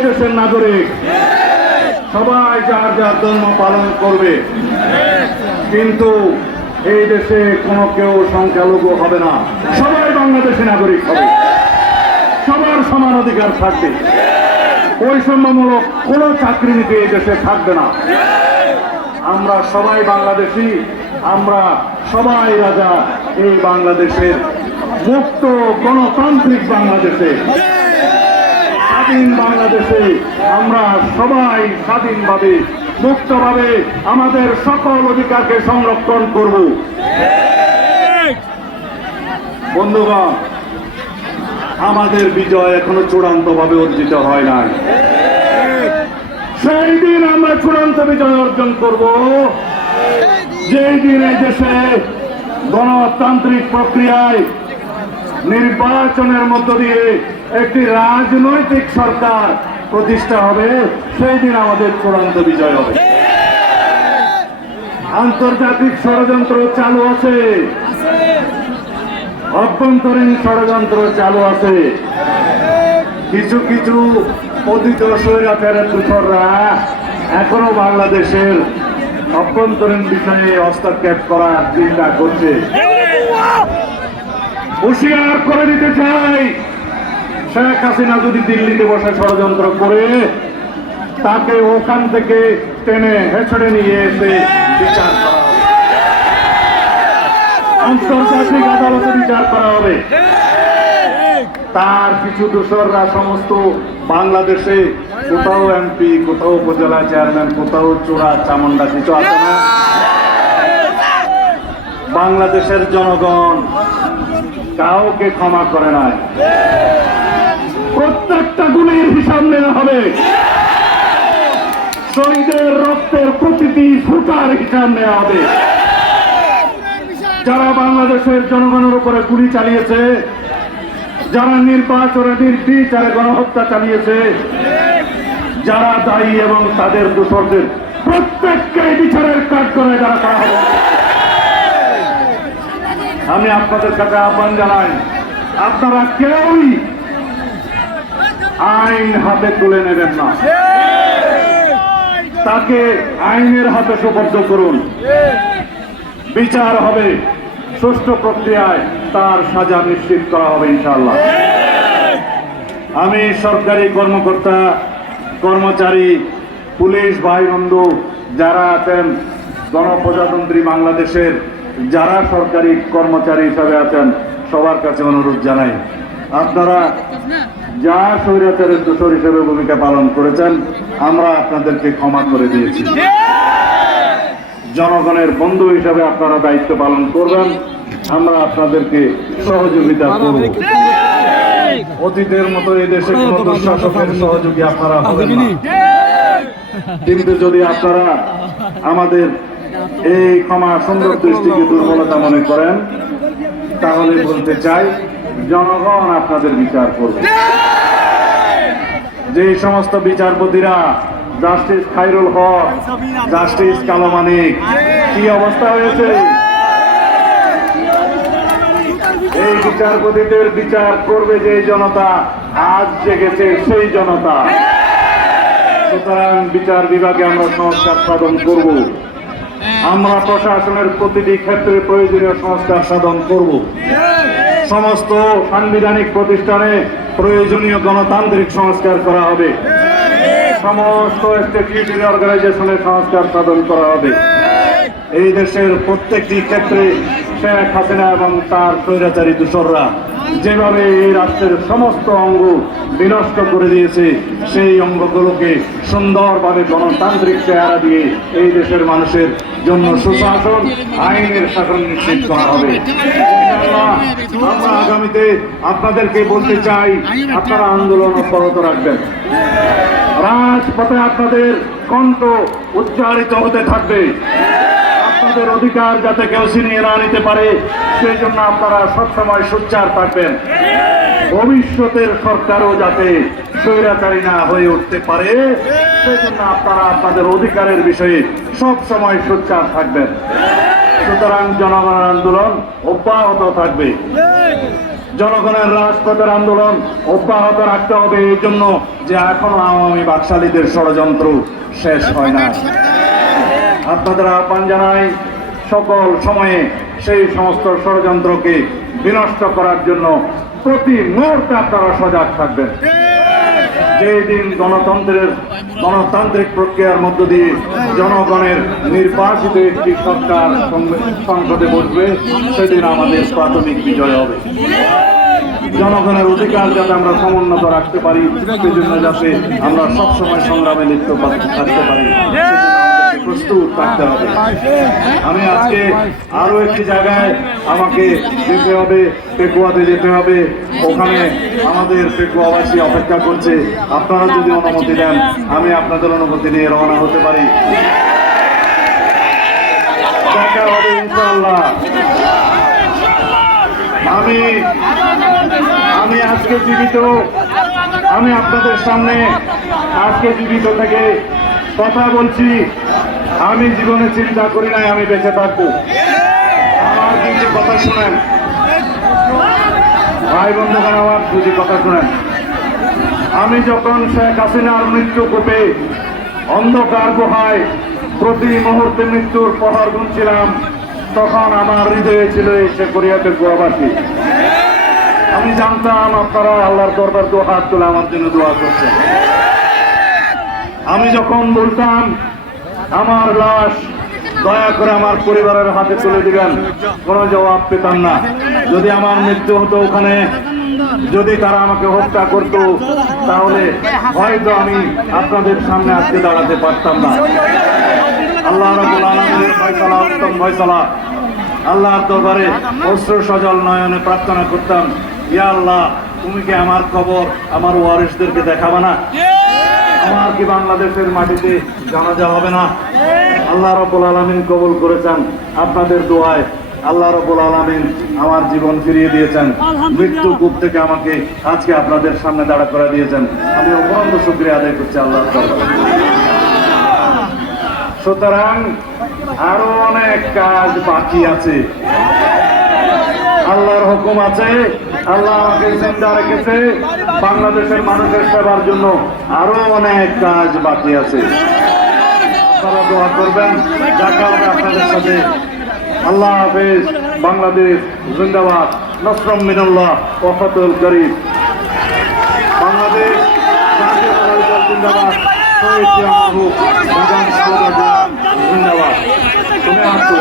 দেশের নাগরিক। সবাই যার যার ধর্ম পালন করবে। কিন্তু এই দেশে কোনো কেউ সংখ্যালঘু হবে না। সবাই বাংলাদেশি নাগরিক হবে। সবার সমান অধিকার থাকবে। বৈষম্যমূলক কোনো চাকরি নিতে এই দেশে থাকবে না। আমরা সবাই বাংলাদেশি। আমরা সবাই রাজা। এই বাংলাদেশের মুক্ত গণতান্ত্রিক বাংলাদেশে স্বাধীন বাংলাদেশে আমরা সবাই স্বাধীনভাবে, মুক্তভাবে আমাদের সকল অধিকারকে সংরক্ষণ করব। বন্ধুগণ, আমাদের বিজয় এখনও চূড়ান্তভাবে অর্জিত হয় নাই। সেই দিন আমরা চূড়ান্ত বিজয় অর্জন করব। যেই দিন এই দেশে গণতান্ত্রিক প্রক্রিয়ায় নির্বাচনের মধ্য দিয়ে একটি রাজনৈতিক সরকার প্রতিষ্ঠা হবে, সেই দিন আমাদের চূড়ান্ত বিজয় হবে। আন্তর্জাতিক ষড়যন্ত্র চালু আছে। অভ্যন্তরীণ ষড়যন্ত্র চালু আছে। কিছু কিছু পতিত স্বৈরাচারের দূষররা এখনও বাংলাদেশের অভ্যন্তরীণ বিষয়ে হস্তক্ষেপ করার চিন্তা করছে। হুশিয়ার করে দিতে চাই। শেখ হাসিনা যদি দিল্লিতে বসে ষড়যন্ত্র করে, তাকে ওখান থেকে টেনে হেঁচড়ে নিয়ে এসে বিচার করা হবে। আন্তর্জাতিক আদালতে বিচার করা হবে। তার কিছু দোসররা সমস্ত বাংলাদেশে, কোথাও এমপি, কোথাও উপজেলা চেয়ারম্যান, কোথাও চোরা চামন্ডা কিছু আছে না? বাংলাদেশের জনগণ কাউকে ক্ষমা করে নাই। প্রত্যেকটা গুণের হিসাব নেওয়া হবে। শহীদের রক্তের প্রতিটি ফুটার হিসাব নেওয়া হবে। যারা বাংলাদেশের জনগণের উপরে গুলি চালিয়েছে যারা নির্বাচনে নির্বিচারে গণহত্যা চালিয়েছে যারা দায়ী এবং তাদের দোষরদের প্রত্যেককে বিচারের কাজ করে যারা করা হবে। আমি আপনাদের কাছে আহ্বান জানাই, আপনারা কেউই আইন হাতে তুলে নেবেন না। তাকে আইনের হাতে সুপর্দ করুন। বিচার হবে, সুষ্ঠু প্রক্রিয়ায় তার সাজা নিশ্চিত করা হবে ইনশাল্লাহ আমি সরকারি কর্মকর্তা, কর্মচারী, পুলিশ ভাই বন্ধু যারা আছেন, গণপ্রজাতন্ত্রী বাংলাদেশের যারা সরকারি কর্মচারী হিসাবে আছেন, সবার কাছে অনুরোধ জানাই। আপনারা যা স্বৈরাচারের দোষর হিসেবে ভূমিকা পালন করেছেন, আমরা আপনাদেরকে ক্ষমা করে দিয়েছি। জনগণের বন্ধু হিসাবে আপনারা দায়িত্ব পালন করবেন। আমরা আপনাদেরকে সহযোগিতা করব। অতীতের মতো এই দেশে কোন দুঃশাসকের সহযোগী আপনারা হবেন না। কিন্তু যদি আপনারা আমাদের এই ক্ষমা সুন্দর দৃষ্টিকে দুর্বলতা মনে করেন তাহলে বলতে চাই জনগণ আপনাদের বিচার করবে। যে সমস্ত বিচারপতিরা জাস্টিস খাইরুল হক জাস্টিস কালো মানিক কি অবস্থা হয়েছে? এই বিচারপতিদের বিচার করবে যে জনতা আজ জেগেছে সেই জনতা। সুতরাং বিচার বিভাগে আমরা সংস্কার সাধন করব। আমরা প্রশাসনের প্রতিটি ক্ষেত্রে প্রয়োজনীয় সংস্কার সাধন করব। সমস্ত সাংবিধানিক প্রতিষ্ঠানে প্রয়োজনীয় গণতান্ত্রিক সংস্কার করা হবে। সমস্ত স্ট্যাটিউটারি অর্গানাইজেশনের সংস্কার সাধন করা হবে। এই দেশের প্রত্যেকটি ক্ষেত্রে শেখ হাসিনা এবং তার স্বৈরাচারী দূষররা যেভাবে এই রাষ্ট্রের সমস্ত অঙ্গ বিনষ্ট করে দিয়েছে, সেই অঙ্গগুলোকে সুন্দরভাবে গণতান্ত্রিক চেহারা দিয়ে এই দেশের মানুষের জন্য সুশাসন, আইনের শাসন নিশ্চিত করা হবে। আমরা আগামীতে আপনাদেরকে বলতে চাই, আপনারা আন্দোলন অব্যাহত রাখবেন। রাজপথে আপনাদের কণ্ঠ উচ্চারিত হতে থাকবে। আপনাদের অধিকার যাতে কেউ ছিনিয়ে না নিতে পারে, সেই জন্য আপনারা সবসময় সোচ্চার থাকবেন। ভবিষ্যতের সরকারও যাতে স্বৈরাচারী না হয়ে উঠতে পারে, সেই জন্য আপনারা আপনাদের অধিকারের বিষয়ে সব সময় সোচ্চার থাকবেন। সুতরাং জনগণ আন্দোলন অব্যাহত থাকবে। জনগণের রাজপথের আন্দোলন অব্যাহত রাখতে হবে, এই জন্য যে এখনও আওয়ামী বাকশালীদের ষড়যন্ত্র শেষ হয় না। আপনাদের আহ্বান জানাই, সকল সময়ে সেই সমস্ত ষড়যন্ত্রকে বিনষ্ট করার জন্য প্রতি মুহূর্তে আপনারা সজাগ থাকবেন। যেই দিন গণতন্ত্রের, গণতান্ত্রিক প্রক্রিয়ার মধ্য দিয়ে জনগণের নির্বাচিত একটি সরকার সংসদে বসবে, সেদিন আমাদের প্রাথমিক বিজয় হবে। জনগণের অধিকার যাতে আমরা সমুন্নত রাখতে পারি, সেজন্য যাতে আমরা সবসময় সংগ্রামে লিপ্ত থাকতে পারি। প্রস্তুত থাকতে হবে। আমি আজকে আরও একটি জায়গায় আমাকে যেতে হবে, পেকুয়াতে যেতে হবে। ওখানে আমাদের পেকুয়াবাসী অপেক্ষা করছে। আপনারা যদি অনুমতি দেন, আমি আপনাদের অনুমতি নিয়ে রওনা হতে পারি। আমি আমি আজকে জীবিত। আমি আপনাদের সামনে আজকে জীবিত থেকে কথা বলছি। আমি জীবনে চিন্তা করি নাই, আমি বেঁচে থাকব। আমার কিন্তু কথা শোনেন। ভাই বন্ধুগণ, আমার যদি কথা শোনেন। আমি যখন শেখ হাসিনার মৃত্যু কোপে অন্ধকার গুহায় প্রতি মুহূর্তে মৃত্যুর প্রহর গুনছিলাম, তখন আমার হৃদয়ে ছিল এই শেখরিয়াতের গোয়াবাসী আমি জানতাম, আপনারা আল্লাহর দরবার দু হাত তুলে আমার জন্য দোয়া করছেন। আমি যখন বলতাম আমার লাশ দয়া করে আমার পরিবারের হাতে তুলে দিবেন। কোনো জবাব পেতাম না। যদি আমার মৃত্যু হতো ওখানে, যদি তারা আমাকে হত্যা করত, তাহলে হয়তো আমি আপনাদের সামনে আজকে দাঁড়াতে পারতাম না। আল্লাহ রাবুল উত্তম ফয়সালা। আল্লাহর দরবারে অস্ত্র সজল নয়নে প্রার্থনা করতাম, ইয়া আল্লাহ, তুমি কি আমার খবর আমার ওয়ারিসদেরকে দেখাবা না? আমার কি বাংলাদেশের মাটিতে জানাজা হবে না? আল্লাহ রব্বুল আলমিন কবুল করেছেন। আপনাদের দোয়ায় আল্লাহ রব্বুল আলমিন আমার জীবন ফিরিয়ে দিয়েছেন। মৃত্যু কূপ থেকে আমাকে আজকে আপনাদের সামনে দাঁড়া করে দিয়েছেন। আমি অপরন্ত শুক্রিয়া আদায় করছি আল্লাহর দরবারে সুতরাং আরও অনেক কাজ বাকি আছে। আল্লাহর হুকুম আছে। আল্লাহ আমাকে চিন্তা রেখেছে। বাংলাদেশের মানুষের সেবার জন্য আরও অনেক কাজ বাকি আছে। আপনারা দোয়া করবেন হবে আপনাদের সাথে আল্লাহ হাফেজ, বাংলাদেশ জিন্দাবাদ, নসরম মিনুল্লাহ ওফাতুল করিম। বাংলাদেশ জিন্দাবাদ জিন্দাবাদ। তুমি আসো